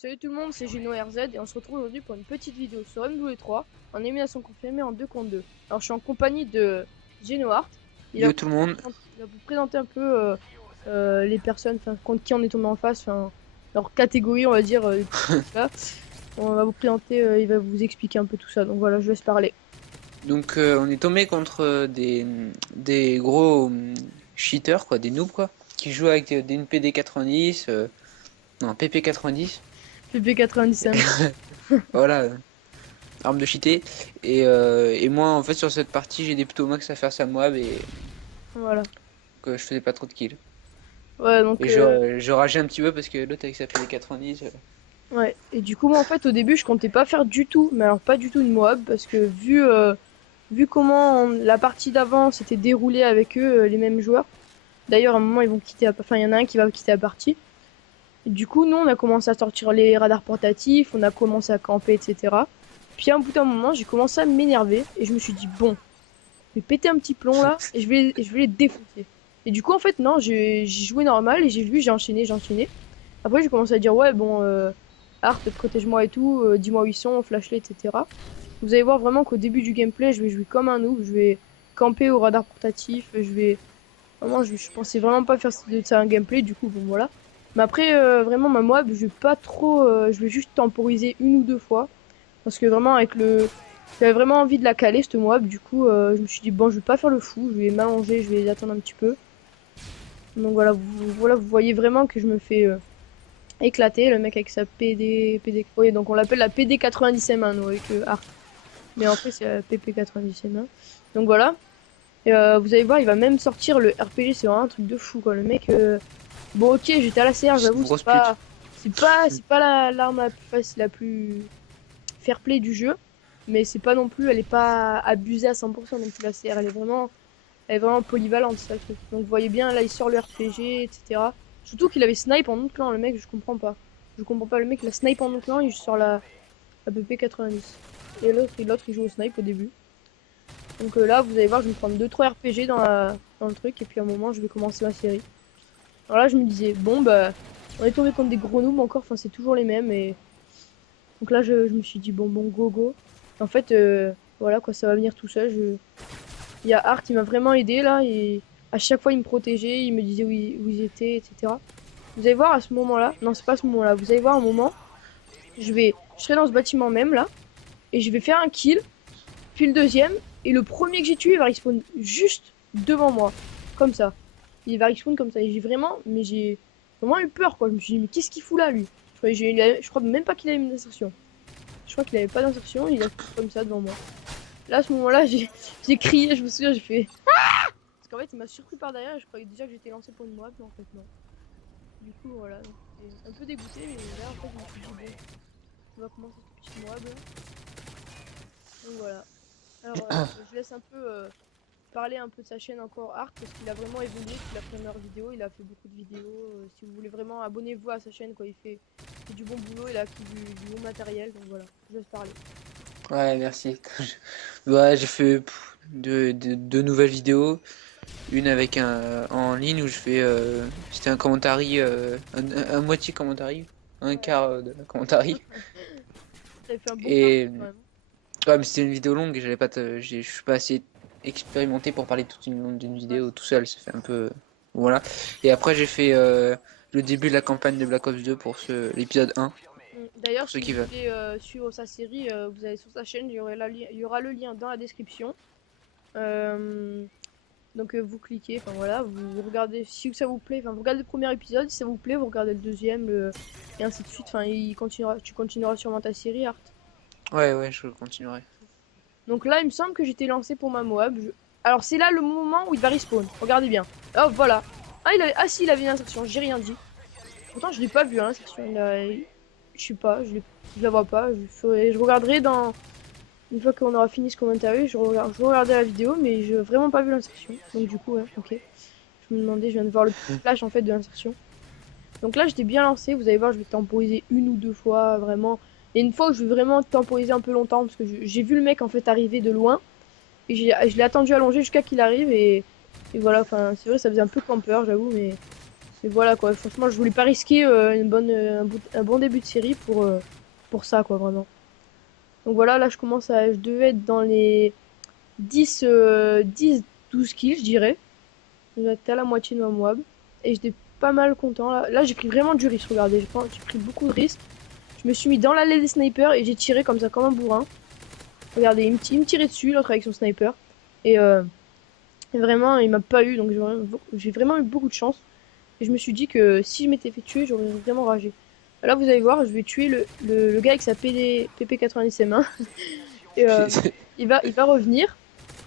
Salut tout le monde, c'est GenoRZ et on se retrouve aujourd'hui pour une petite vidéo sur MW3 en élimination confirmée en 2 contre 2. Alors je suis en compagnie de GenoArt. Il va Yo tout le monde. il va vous présenter un peu les personnes contre qui on est tombé en face, leur catégorie on va dire. Là. On va vous présenter, il va vous expliquer un peu tout ça, donc voilà, je laisse parler. Donc on est tombé contre des gros cheaters quoi, des noobs quoi, qui jouent avec une PD 90, non PP 90, PP95. voilà, arme de cheater. Et moi en fait sur cette partie j'ai des ptomax à faire sa moab et Voilà. que je faisais pas trop de kills. Ouais, donc Et je rageais un petit peu parce que l'autre avec sa PD 90. ouais. Et du coup, moi en fait, au début, je comptais pas faire du tout, mais alors pas du tout une Moab, parce que vu comment la partie d'avant s'était déroulée avec eux, les mêmes joueurs. D'ailleurs, à un moment, ils vont quitter, enfin, il y en a un qui va quitter la partie. Et du coup, nous, on a commencé à sortir les radars portatifs, on a commencé à camper, etc. Puis à un bout d'un moment, j'ai commencé à m'énerver et je me suis dit bon, je vais péter un petit plomb là et je vais les défoncer. Et du coup, en fait, non, j'ai joué normal et j'ai enchaîné, j'ai enchaîné. Après, j'ai commencé à dire ouais, bon, Art, protège-moi et tout, dis-moi où ils sont, flash-les, etc. Vous allez voir vraiment qu'au début du gameplay, je vais jouer comme un noob, je vais camper au radar portatif, je vais vraiment, je pensais vraiment pas faire de ça un gameplay, du coup, bon voilà. Mais après, vraiment, ma moab, je vais pas trop, je vais juste temporiser une ou deux fois. Parce que vraiment, j'avais vraiment envie de la caler, cette moab, du coup, je me suis dit, bon, je vais pas faire le fou, je vais m'allonger, je vais attendre un petit peu. Donc voilà, vous voyez vraiment que je me fais éclater, le mec avec sa oui, donc on l'appelle la PD 90M1, nous, avec Art. Mais en fait, c'est la PP 90M1. Donc voilà. Et, vous allez voir, il va même sortir le RPG, c'est vraiment un truc de fou, quoi. Le mec, bon, ok, j'étais à la CR, C'est une j'avoue, grosse pute. c'est pas l'arme la plus facile, la plus fair play du jeu, mais c'est pas non plus, elle est pas abusée à 100% non plus la CR, elle est vraiment polyvalente, ça le truc. Donc vous voyez bien, là il sort le RPG, etc. Surtout qu'il avait snipe en autre clan, le mec, je comprends pas. Je comprends pas, le mec, il a snipe en autre clan, il sort la BP 90. Et l'autre il joue au snipe au début. Donc là, vous allez voir, je vais me prendre 2-3 RPG dans le truc, et puis à un moment, je vais commencer ma série. Alors là, je me disais, bon, bah, on est tombé contre des gros noobs encore, enfin, c'est toujours les mêmes, et donc là, je me suis dit, bon, go, go. En fait, voilà, quoi, ça va venir tout seul. Il y a Art, il m'a vraiment aidé, là, et à chaque fois, il me protégeait, il me disait où ils étaient, etc. Vous allez voir à ce moment-là, non, c'est pas à ce moment-là, vous allez voir un moment, je serai dans ce bâtiment même, là, et je vais faire un kill, puis le deuxième, et le premier que j'ai tué, il va respawn juste devant moi, comme ça. Il va respawn comme ça, et j'ai vraiment eu peur, quoi. Je me suis dit, mais qu'est-ce qu'il fout là, lui? Je crois même pas qu'il avait une insertion. Je crois qu'il avait pas d'insertion, il a fait comme ça devant moi. Là, à ce moment-là, j'ai crié, je me souviens, j'ai fait. Parce qu'en fait, il m'a surpris par derrière, et je croyais déjà que j'étais lancé pour une moab, mais en fait, non. Du coup, voilà. J'étais un peu dégoûté, mais là, en fait, je me suis dit, bon, on va commencer cette petite moab. Donc voilà. Alors, je laisse un peu parler un peu de sa chaîne encore Art, parce qu'il a vraiment évolué depuis la première vidéo, il a fait beaucoup de vidéos. Si vous voulez vraiment, abonnez-vous à sa chaîne, quoi. Il fait du bon boulot, il a acquis du bon matériel, donc voilà, je laisse parler. Ouais, merci. Ouais, j'ai fait deux nouvelles vidéos. Une avec un en ligne où je fais c'était un commentary un moitié commentary, un Ouais. quart de commentary. T'avais fait un bon Et quand même. ouais, mais c'était une vidéo longue et j'allais pas je suis pas assez expérimenté pour parler toute une longue d'une Ouais, vidéo tout seul, ça fait un peu voilà. Et après j'ai fait le début de la campagne de Black Ops 2 pour l'épisode 1 D'ailleurs, pour ceux si qui vous veulent. voulez suivre sa série, vous allez sur sa chaîne, il y aura le lien dans la description. Euh, donc vous cliquez, enfin voilà, vous regardez si ça vous plaît, enfin vous regardez le premier épisode, si ça vous plaît, vous regardez le deuxième, et ainsi de suite. Enfin, tu continueras sûrement ta série, Art. Ouais, ouais, je continuerai. Donc là, il me semble que j'étais lancé pour ma Moab. Alors c'est là le moment où il va respawn. Regardez bien. Oh voilà. Ah si, il avait une insertion, j'ai rien dit. Pourtant, je l'ai pas vu, hein, l'insertion. Je sais pas, je la vois pas. Je regarderai dans. Une fois qu'on aura fini ce commentaire, je regarderai la vidéo, mais je n'ai vraiment pas vu l'insertion. Donc du coup, ouais, ok. Je me demandais, je viens de voir le petit flash en fait de l'insertion. Donc là, j'étais bien lancé. Vous allez voir, je vais temporiser une ou deux fois, vraiment. Et une fois, je vais vraiment temporiser un peu longtemps, parce que j'ai vu le mec en fait arriver de loin. Et je l'ai attendu allonger jusqu'à qu'il arrive. Et voilà, enfin, c'est vrai, ça faisait un peu campeur, j'avoue, mais Mais voilà quoi, franchement je voulais pas risquer un bon début de série pour ça quoi vraiment. Donc voilà, là je devais être dans les 10-12 kills je dirais. J'étais à la moitié de ma moab. Et j'étais pas mal content. Là j'ai pris vraiment du risque, regardez, j'ai pris beaucoup de risques. Je me suis mis dans l'allée des snipers et j'ai tiré comme ça comme un bourrin. Regardez, il me tirait dessus l'autre avec son sniper. Et vraiment il m'a pas eu, donc j'ai vraiment eu beaucoup de chance. Et je me suis dit que si je m'étais fait tuer, j'aurais vraiment ragé. Là, vous allez voir, je vais tuer le gars avec sa PP90M1. Et il va revenir.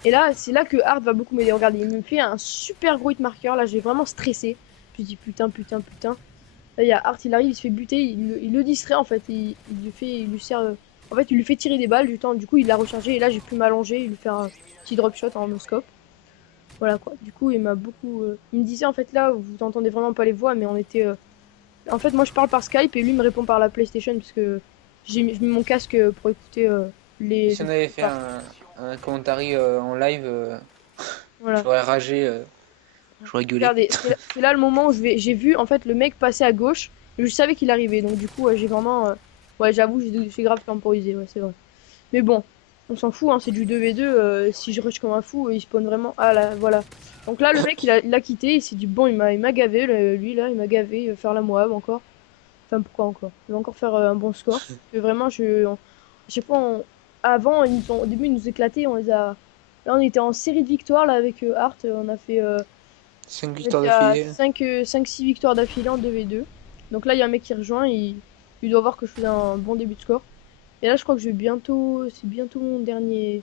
Et là, c'est là que Hard va beaucoup m'aider. Regardez, il me fait un super gros hit marker. Là, j'ai vraiment stressé. Je me dis putain, putain, putain. Là, il y a Hard, il arrive, il se fait buter. Il le distrait en fait. Il lui sert. En fait, il lui fait tirer des balles du temps. Du coup, il l'a rechargé. Et là, j'ai pu m'allonger. Il lui fait un petit drop shot en no-scope. Voilà quoi. Du coup, il m'a beaucoup. Il me disait en fait là, vous entendez vraiment pas les voix, mais on était. En fait, moi je parle par Skype et lui me répond par la PlayStation parce que j'ai mis mon casque pour écouter les. Si on avait fait un commentaire en live, Voilà. j'aurais ragé, j'aurais gueulé. Regardez, c'est là le moment où j'ai vu en fait le mec passer à gauche et je savais qu'il arrivait. Donc du coup, j'ai vraiment. Ouais, j'avoue, j'ai grave temporisé, ouais, c'est vrai. Mais bon, on s'en fout, hein, c'est du 2v2. Si je rush comme un fou, il spawn vraiment. Ah là, voilà. Donc là, le mec il a quitté, il s'est dit bon, il m'a gavé, lui là, il m'a gavé, il va faire la Moab encore. Enfin, pourquoi encore? Il va encore faire un bon score. Et vraiment, je sais pas, avant, au début, ils nous éclataient, on les a. Là, on était en série de victoires là, avec Art, on a fait. 5 On victoires était à d'affilée. 5-6 victoires d'affilée en 2v2. Donc là, il y a un mec qui rejoint, il doit voir que je fais un bon début de score. Et là, je crois que je vais bientôt. C'est bientôt mon dernier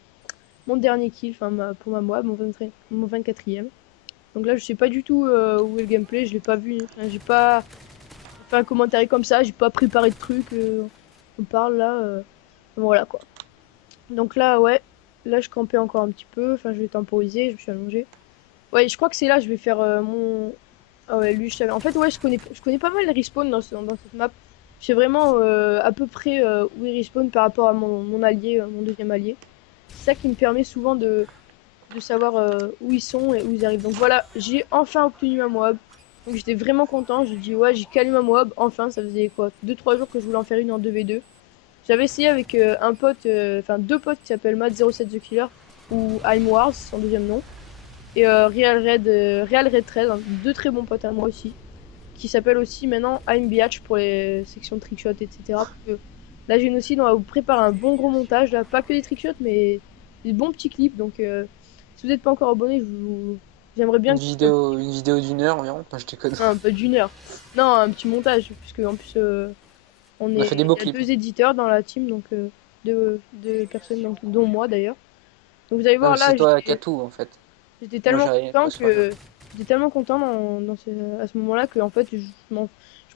kill, enfin, pour ma Moab, mon 24e. Donc là, je sais pas du tout où est le gameplay, je l'ai pas vu. Enfin, j'ai pas fait un commentaire comme ça, j'ai pas préparé de trucs. On parle là. Voilà quoi. Donc là, ouais. Là, je campais encore un petit peu. Enfin, je vais temporiser, je me suis allongé. Ouais, je crois que c'est là, je vais faire mon. Ah ouais, lui, je savais. En fait, ouais, je connais pas mal les respawns dans cette map. Je sais vraiment à peu près où ils respawn par rapport à mon allié, mon deuxième allié. C'est ça qui me permet souvent de savoir où ils sont et où ils arrivent. Donc voilà, j'ai enfin obtenu ma Moab. Donc j'étais vraiment content. J'ai dit, ouais, j'ai calé ma Moab. Enfin, ça faisait quoi 2-3 jours que je voulais en faire une en 2v2. J'avais essayé avec un pote, enfin deux potes qui s'appellent Matt07 The Killer ou I'm Wars, son deuxième nom. Et Real Red 13, hein, deux très bons potes à moi aussi, qui s'appellent aussi maintenant I'm Biatch pour les sections de trickshot, etc. Parce que là, j'ai aussi, on va vous préparer un bon gros montage, là, pas que des trickshots, mais des bons petits clips. Donc, si vous n'êtes pas encore abonné, j'aimerais bien Une vidéo d'une heure environ. Non, je déconne. un peu d'une heure. Non, un petit montage, puisque en plus, On a fait des beaux il y a clips. deux éditeurs dans la team, donc deux personnes, dont moi d'ailleurs. Donc, vous allez voir Non, là, c'est toi qui as tout en fait. j'étais Moi tellement j'ai rien. content Bah, c'est pas grave. que j'étais tellement content à ce moment-là que en fait je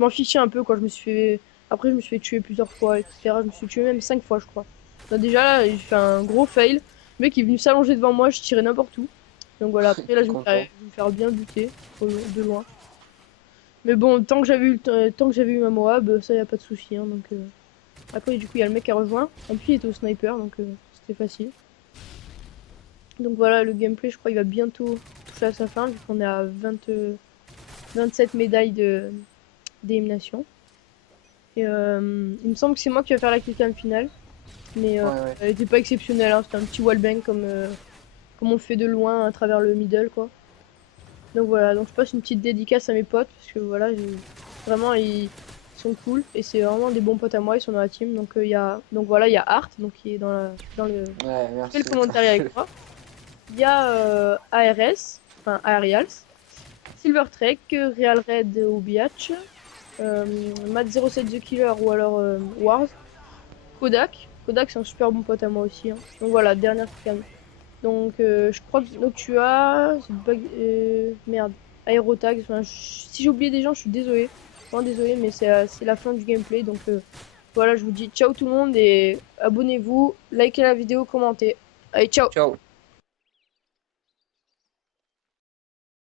m'en fichais un peu quoi. Après je me suis fait tuer plusieurs fois, etc. Je me suis tué même 5 fois je crois. Donc, déjà là j'ai fait un gros fail. Le mec est venu s'allonger devant moi, je tirais n'importe où. Donc voilà, après là Content. je vais me faire bien buter de loin. Mais bon, tant que j'avais eu ma Moab, ça y a pas de souci. Hein, donc après du coup il y a le mec qui a rejoint. En plus il était au sniper donc c'était facile. Donc voilà, le gameplay, je crois, il va bientôt toucher à sa fin, vu qu'on est à 27 médailles d'élimination. Et il me semble que c'est moi qui vais faire la killcam finale. Mais Ouais, ouais. elle était pas exceptionnelle, hein. C'était un petit wallbang comme on le fait de loin à travers le middle, quoi. Donc voilà, donc je passe une petite dédicace à mes potes, parce que voilà, vraiment, ils sont cool. Et c'est vraiment des bons potes à moi, ils sont dans la team. Donc, donc voilà, il y a Art, donc, qui est dans le... Ouais, qui merci. fait le commentaire avec moi. Il y a ARS, enfin Aerials, Silver Trek, Real Red ou Biatch, Matt07 The Killer ou alors Wars, Kodak. Kodak c'est un super bon pote à moi aussi. Hein. Donc voilà, dernière cam. Donc je crois que donc, tu as... merde, Aerotag. Enfin, si j'ai oublié des gens, je suis désolé. Vraiment désolé, mais c'est la fin du gameplay. Donc voilà, je vous dis ciao tout le monde et abonnez-vous, likez la vidéo, commentez. Allez, ciao! Ciao.